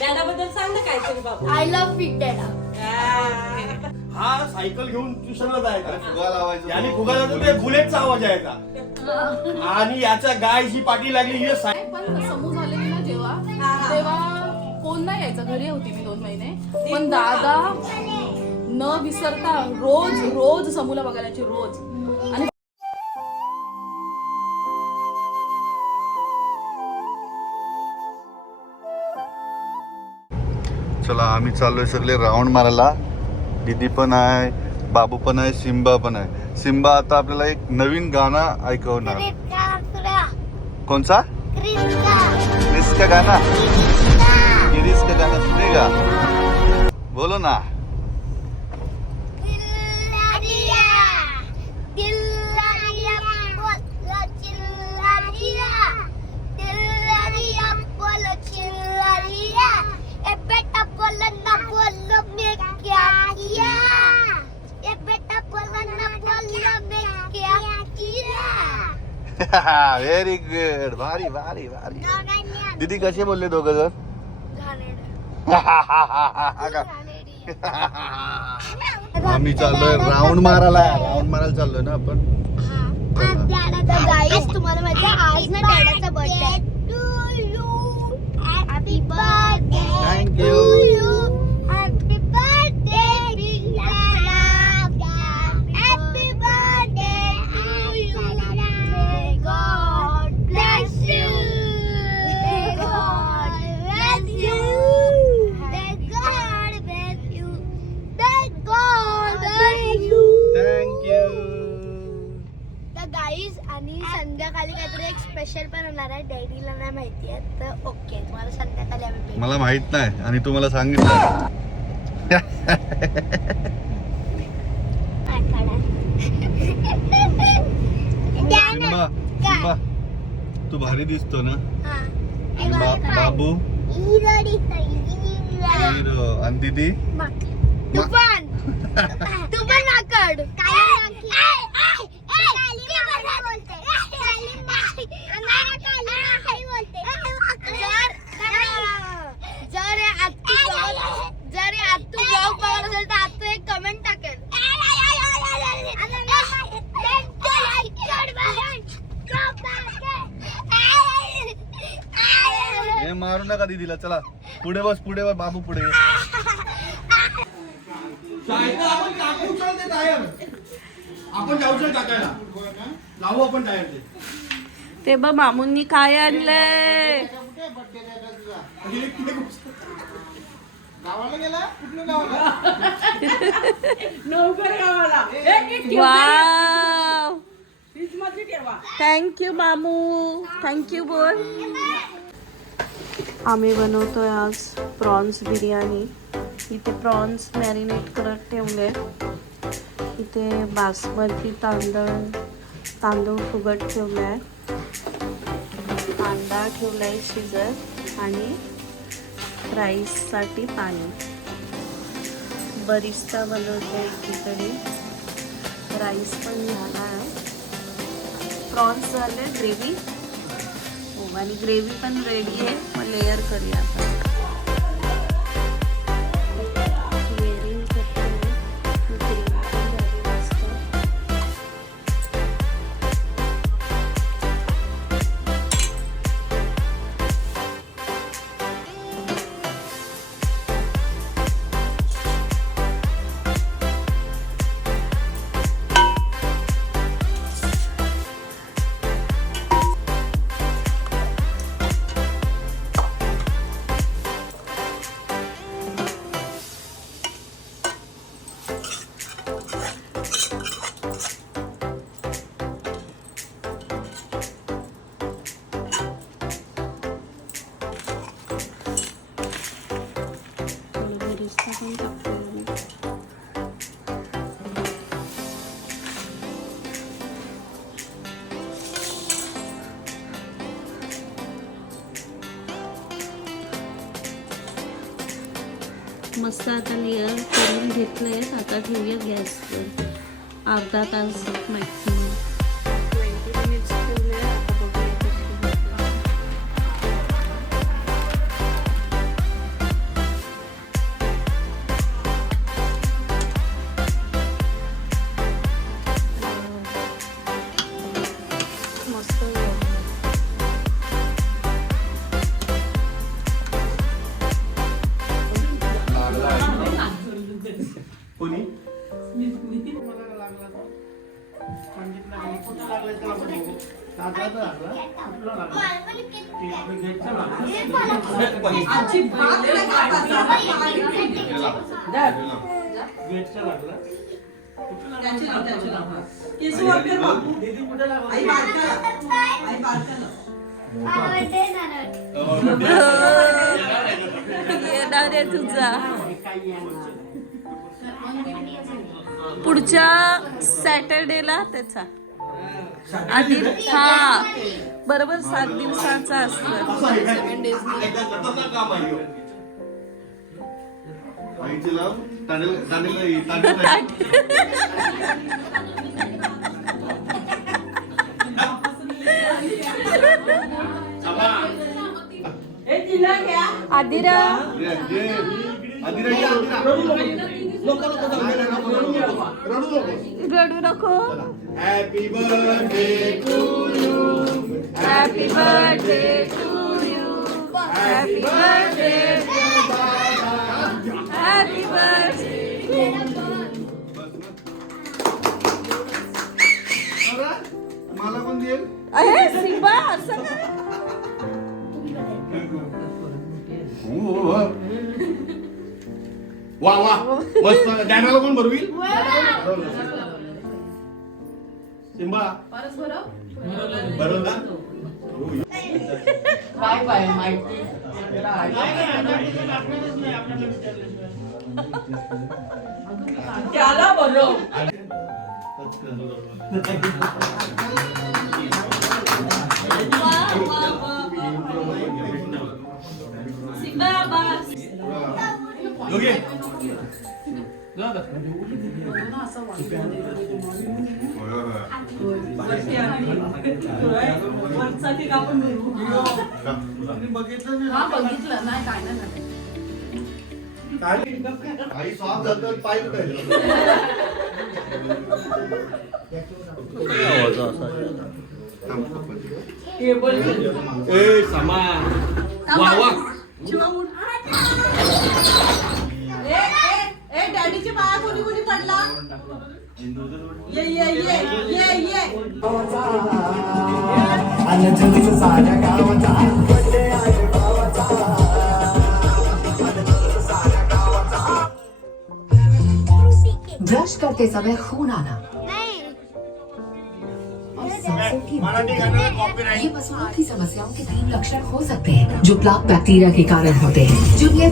डॅडाबद्दल सांग ना काहीतरी बाबा. I love fit dada. हा सायकल घेऊन ट्युशनला जायचा, फुगा लावायचा आणि फुगाला ते बुलेटचा आवाज यायचा. आणि याच्या गाय जी पाठी लागली ही पण समूह झालेली ना जेव्हा, तेव्हा कोण नाही यायचं. घरी होती मी 2 महिने, पण दादा न विसरता रोज रोज समूला बघायला यायची, रोज. आणि चला आम्ही चाललोय सगळे राऊंड मारायला. दीदी पण आहे, बाबू पण आहे, सिम्बा पण आहे. सिम्बा आता आपल्याला एक नवीन गाणं ऐकवणार. कोणचा? क्रिस का गाना, क्रिस का गाना सुनेगा, बोलो ना. व्हेरी गुड, भारी भारी भारी. दीदी कसे बोलले दोघं जण? आम्ही चाललोय राऊंड मारायला. राऊंड मारायला चाललोय ना आपण. गाईस तुम्हाला माहिती आहे आज ना डॅडाचा बर्थडे आहे. Happy birthday Thank to you. You. Happy birthday happy birthday to you. May God bless you. May God bless you. May God bless you. May God bless you. Thank you. तर गाईज आणि संध्याकाळी काहीतरी एक special पण होणार आहे. डॅडीला नाही माहिती आहे, तर ओके तुम्हाला संध्याकाळी आम्ही भेटू. मला माहित नाही आणि तू मला सांगितलं. सिम्बा, सिम्बा, तू भारी दिसतो ना. बाबू आणि दीदी तू पण माकड. जर आत्तू ब्लॉग बघत असेल तर आत्तू एक कमेंट टाकेल. हे मारू नका दीदीला. चला पुढे बस, पुढे बस बाबू, पुढे. आपण जाऊ शकतो टाकायला, लावू आपण टायर ते. ते बघ मामूंनी काय आणलंय. गावाला गेला, कुठल्या गावाला? नवकर गावाला. वाव, फ्रीजमध्ये ठेवा. थँक्यू मामू, थँक्यू बोल. आम्ही बनवतोय आज प्रॉन्स बिर्याणी. इथे प्रॉन्स मॅरिनेट करत ठेवले. इथे बासमती तांदूळ फुगत ठेवले आहे. कांदा ठेवला आहे शिजत आणि राईससाठी पाणी. बरिस्ता बनवते एकीकडे. राईस पण झाला आहे. प्रॉन्स झाले, ग्रेव्ही हो आणि ग्रेव्ही पण रेडी आहे. मग लेअर करूया आपण. लेअरिंग करते. मस्त आता लेअर करून घेतलंय. आता ठेवूया गॅसवर अर्धा तास मॅक्सिमम. 20 मिनिट्स ठेवले. आता बघूया कशी होते. कोणी मला लागला तो. पंडितला गेली. कुठं लागलाय त्याला बघू. दादाला लागला. कुठला लागला? ते गेटचा लागला. अजिबात नाही गेटचा लागला. त्याची लाव. केसवर फिर बाबू. दीदी कुठे लागला? आई बारकाला. आई बारकाला. येणार आहे तुझा पुढच्या सॅटर्डेला त्याचा आधी हा बरोबर 7 दिवसाचा असतं. असं आहे काय? एकदा खतरनाक काम आहे हे. आईची लाव तांदूळ हे तिला घ्या. आदिरा रडू नको. Happy birthday to you. Happy birthday to you. Happy birthday happy birthday. मला पण देईल. अरे सिंबा असं काय? वा वा मस्त डॅनाला कोण भरवील सिंबा बरोबर काय बाय माहिती त्याला बरं. सिंबा बस. दोघे वरसाठी आपण भरू. बघितलं नाही काय नाही. आई सॉफ्ट झालं पाय ए समा वा वा ए डॅडीची पाया कोणी कोणी पडला. ये ये ये ये ये. ब्रश करते समय खून आना मराठी गाण्याला कॉपीराइट. ये मसूड़ों की समस्याओं के 3 लक्षण हो सकते हैं जो प्लाक बैक्टीरिया के कारण होते हैं जिन्हें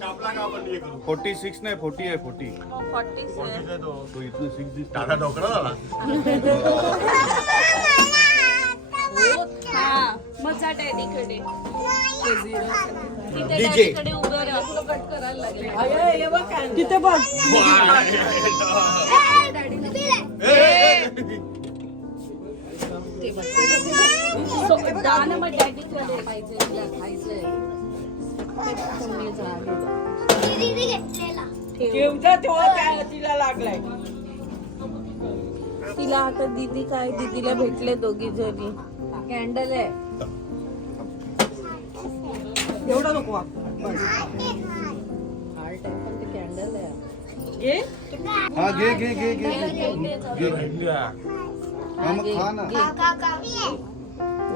कापला का आपण हे करू 46 नाही 40 आहे 40. 40 आहे. तो इथनं 6 दिसतो. टाटा ढोकळा झाला हा मजा डॅडीकडे. तिथे DJ. डॅडीकडे उभं राहा. तुला कट करायला लागेल. अरे हे बघ काय. तिथे बघ. So, दान मग डॅडीकडे पाहिजे. तुला खायचंय. ठेवजा तेव्हा काय तिला लागलाय. तिला आता दीदी काय दीदीला भेटले दोघी जणी. कॅन्डल आहे. एवढं नको वापर. हार्ट आहे पण ते कॅन्डल आहे. घे. हा घे घे घे घे. हा मग खा ना.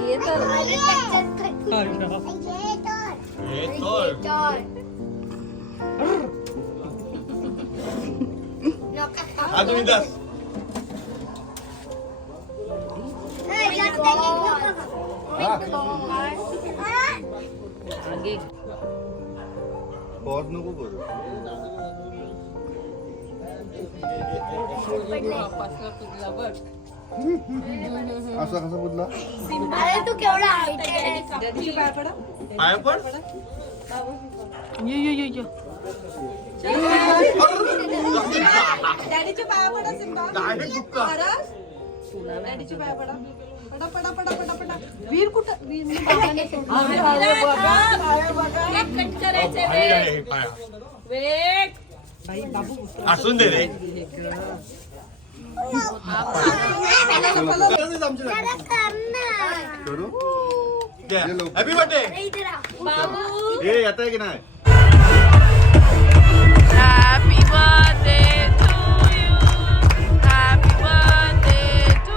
घे तर. अजून दस घे. पॉज नको करू. असा कसा बुदला. अरे तू केवढा हाईट आहे. डॅडीची पाय पडा. आहे पण डॅडीची पाय पडा सिम्बा. डायरेक्ट दुखतं. खरंच? डॅडीची पाय पडा. पडा पडा पडा पडा पडा. वीर कुठं वीर मी कट करायचे. भारी आहे हे पाया. वेट. असून दे रे करू हॅपी बर्थडे इथे राहा. हे येत आहे की नाही happy birthday to you, happy birthday to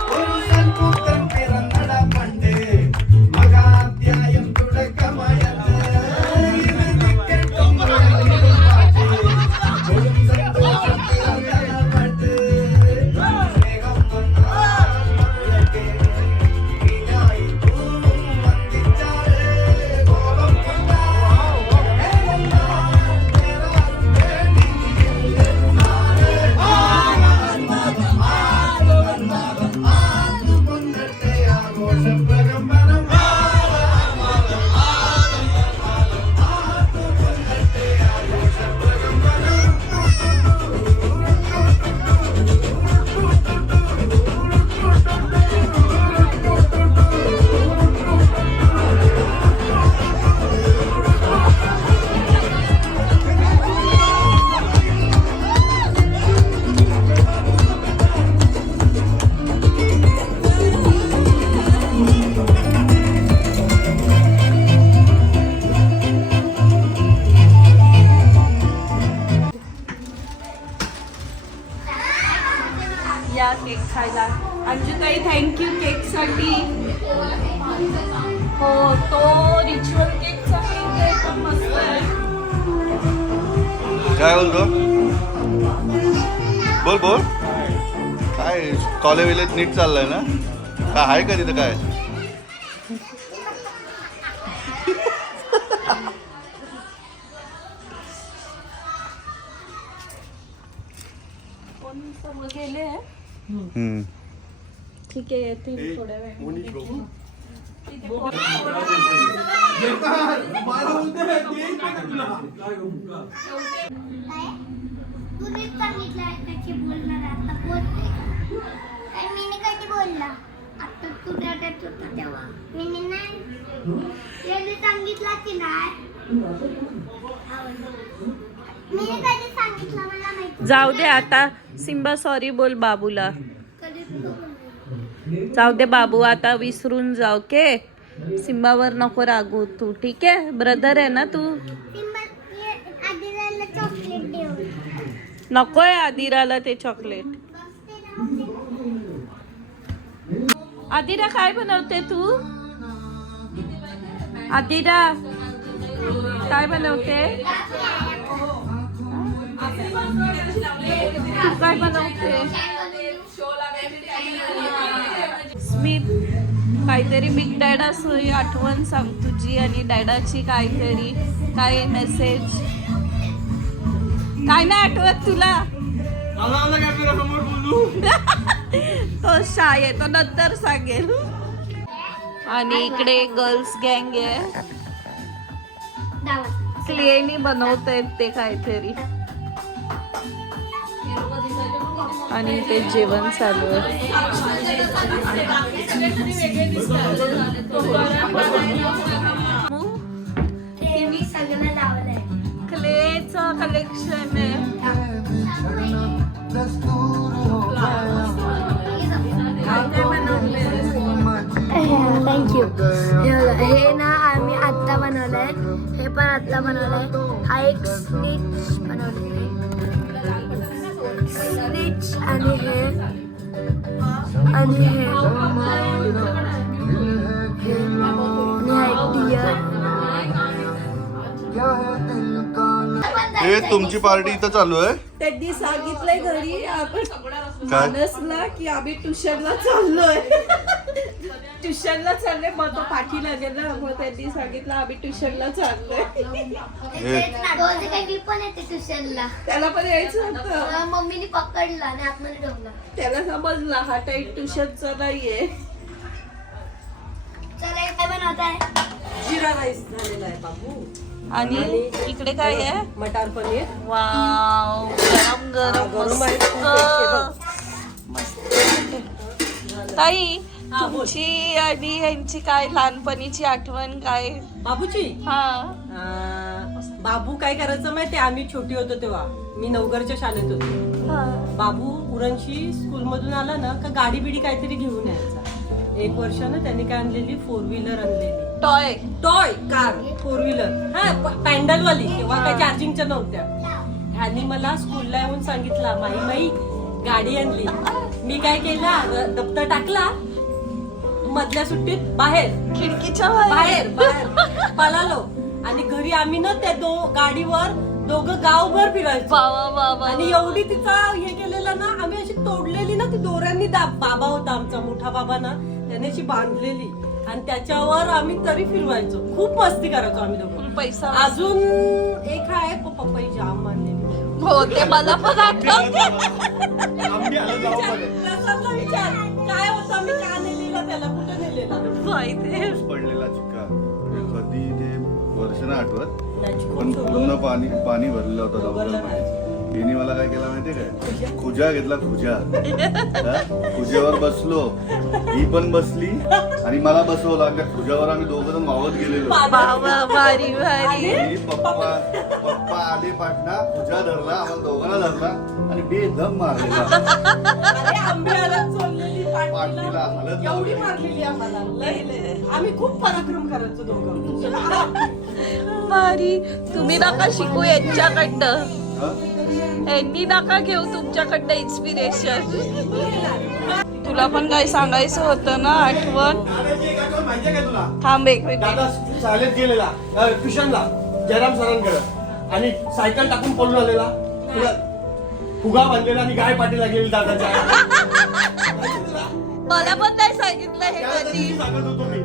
या केक खायला. अंजुताई थँक्यू केक साठी. हो तो रिच्युअल केकचा केक आहे पण मस्त आहे. काय बोलतो बोल बोल काय कॉलेज विलेज नीट चाललंय ना काय आहे का तिथं काय कोण समोर गेले आहे? हम्म. ठीक आहे येतील थोड्या वेळ. तुम्हीच सांगितलं त्याची बोलणार आता बोलते काय मी कधी बोलला आता तू रडत होता तेव्हा मी नाही त्याने सांगितलं की नाही मी कधी सांगितलं मला माहिती जाऊ दे आता. सिम्बा सॉरी बोल बाबूला. कधी जाऊ दे बाबू आता विसरून जाऊ. ओके सिम्बावर नको रागू तू. ठीक आहे ब्रदर आहे ना तू. आधीला चॉकलेट देऊ नकोय आदिराला ते चॉकलेट. आदिरा काय बनवते तू? आदिरा काय बनवते? तू काय बनवते? स्मित काहीतरी बिग डॅडाची आठवण सांग तुझी आणि डॅडाची काहीतरी. काय मेसेज काय नाही आठवत तुला? तो शाय आहे तो नंतर सांगेल. आणि इकडे गर्ल्स गँग आहे. क्लेनी बनवतायत ते काहीतरी आणि ते जेवण चालू आहे. मी सगळं लावलंय क्लेचं कलेक्शन आहे. थँक्यू. हे ना आम्ही आत्ता बनवलंय. हे पण आत्ता बनवलंय. हा एक स्निच बनवलेला स्निच आणि हे आणि हे हा एक डिअर. हे तुमची पार्टी इथं चालू आहे त्यांनी सांगितलंय घरी आपण काय मानसला की आम्ही ट्युशनला चाललोय. ट्युशनला चाललोय मग तो पाठी लागेल ना मग त्यांनी सांगितलं आम्ही ट्युशनला चाललोय. मी पण येते ट्युशनला. त्याला पण यायचं होतं. मम्मीने पकडला आणि आतमध्ये ठेवला. त्याला समजला हा टाईप ट्युशनचा नाहीये. चला हे काय बनवताय? जिरा राईस झालेला आहे बाबू आणि इकडे काय आहे? मटार पनीर. वाव गरम गरम गरम आहे. मस्त. ताई तुमची आणि ह्यांची काय लहानपणीची आठवण काय? बाबूची हा बाबू काय करायचं माहिती आम्ही छोटी होतो तेव्हा मी नवघरच्या शाळेत होतो. हा. बाबू उरणशी स्कूल मधून आला ना का गाडी बिडी काहीतरी घेऊन यायचा. एक वर्ष ना त्यांनी काय आणलेली 4 व्हीलर आणलेली टॉय टॉय कार 4 व्हीलर हा पॅन्डल वाली तेव्हा काय चार्जिंगच्या नव्हत्या. ह्यांनी मला स्कूलला येऊन सांगितलं माई गाडी आणली. मी काय केलं दप्तर टाकला मधल्या सुट्टीत बाहेर खिडकीच्या बाहेर पळालो आणि घरी आम्ही ना त्या गाडीवर दोघं गावभर फिरायचो. बाबा आणि एवढी तिचा हे केलेलं ना आम्ही अशी तोडलेली ना ती दोऱ्यांनी. बाबा होता आमचा मोठा बाबा ना त्याने अशी बांधलेली आणि त्याच्यावर आम्ही तरी फिरवायचो. खूप मस्ती करायचो आम्ही दोघं. पैसा अजून एक आहे पप्पा जाम मानलेली. हो ते मला पण आठवतं. आम्ही आलो गावामध्ये. प्रसादला विचार काय होतं मी का नेलेला त्याला कुठे नेलेला माहिती पडलेला चिक्का कधी ते वर्ष नाही आठवत पण पूर्ण पाणी भरलेलं होतं लवकर. तिने मला काय केलं माहितीये काय खुजा घेतला खुज्यावर बसलो. ही पण बसली आणि मला बसवला. त्या खुज्यावर आम्ही दोघं जण वावत गेलेलो. बाबा भारी भारी. आणि पप्पा आले पाटणा खुजा धरला आम्हाला दोघांना धरला आणि बेदम मारलेला. अरे आंबे हालत सोडलेली पाटणीला हालत एवढी लावली. मारलेली आम्हाला लय. आम्ही खूप पराक्रम करायचो दोघं. भारी. तुम्ही नका शिकू यांच्याकडनं. हा? यांनी नका घेऊ तुमच्याकडनं इन्स्पिरेशन. तुला पण काही सांगायचं होतं ना आठवण. दादाची एक आठवण माहितीये का तुला? थांब एक मिनिट. दादा शाळेत गेलेला ट्युशनला जयराम सरांकडे आणि सायकल टाकून पळून आलेला. तुला फुगा बांधलेला आणि गाय पाठीला गेली दादाच्या. माहिती तुला? मला पण नाही सांगितलं हे त्याला त्या कधी. दिवशी सांगत होतो मी.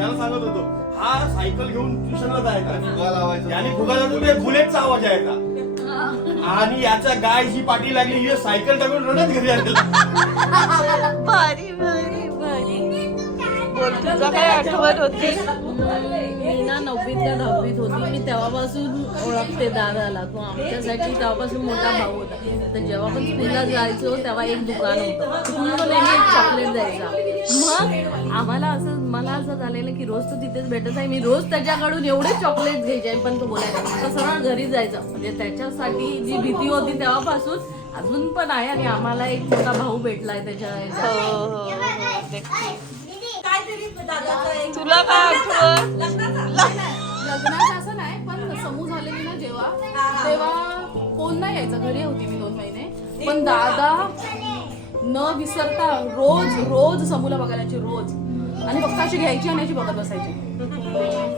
याला सांगत होतो हा सायकल घेऊन ट्युशनला जायचा. फुगा लावायचा. आणि फुगा जातो ते बुलेटचा आवाज यायचा. आणि याच्या गायची पाठी लागली ही सायकल टाकून रडत घरी आलेला. भारी भारी भारी. बोल तुझा काय आठवण होती. मी ना 9वीत का 10वीत होती. मी तेव्हापासून ओळखते दादाला. तो आमच्यासाठी तेव्हापासून मोठा भाऊ होता. तर जेव्हा पण स्कूलला जायचो तेव्हा एक दुकान होतं. तिथून तो नेहमी एक चॉकलेट द्यायचा. मग मला असं झालेलं की रोज तो तिथेच भेटत आहे. मी रोज त्याच्याकडून एवढे चॉकलेट घ्यायचे पण तो बोलायचा तर सरळ घरी जायचा. म्हणजे त्याच्यासाठी जी भीती होती तेव्हापासून अजून पण आहे. आणि आम्हाला एक मोठा भाऊ भेटलाय त्याच्या काहीतरी दादाचं एक तुला काय आठवण. लग्नाचं असं नाही पण समूह झालेली ना जेव्हा तेव्हा कोण नाही यायचा. घरी होती मी 2 महिने. पण दादा न विसरता रोज समूला बघायची रोज. आणि फक्त अशी घ्यायची आणि अशी बघत बसायची.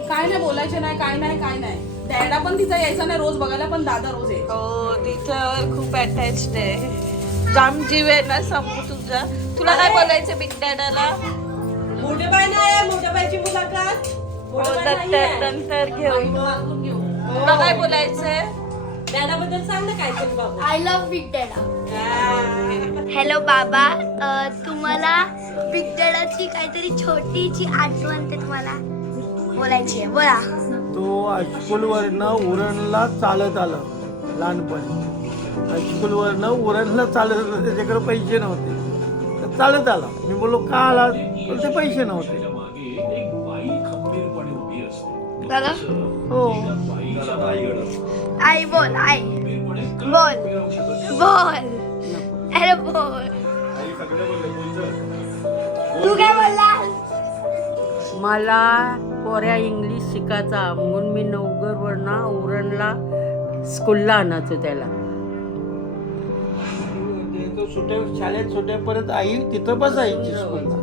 काय नाही बोलायचे नाही काय नाही. डॅडा पण तिचा यायचा नाही रोज बघायला पण दादा रोज यायचा. हो तिच्यावर खूप अटॅच्ड आहे. जाम जीव आहे ना समू तुझा. तुला काय बोलायचं बिग डॅडाला. मोठे बाई नाही मोठ्या बाईची मुलाखत नंतर घेऊ. तुला काय बोलायचंय. डॅडाबद्दल सांग ना काहीतरी बाबू. I love big dada. Hello बाबा, तुम्हाला बिग डॅडाची काहीतरी छोटीची आठवण ते तुम्हाला बोलायची आहे. बोला. तो हायस्कूलवरनं उरणला चालत आला लहानपणी. हायस्कूलवरनं उरणला चालत आला. त्याच्याकडे पैसे नव्हते तर चालत आला. मी बोललो का आला तर ते पैसे नव्हते. दादा हो आई बोल. अरे बोल. तू काय बोलला. मला कोऱ्या इंग्लिश शिकायचा म्हणून मी नवगरवरनं उरणला स्कूलला आणायचो त्याला. शाळेत सुटेपर्यंत आई तिथं बसायची स्कूलला.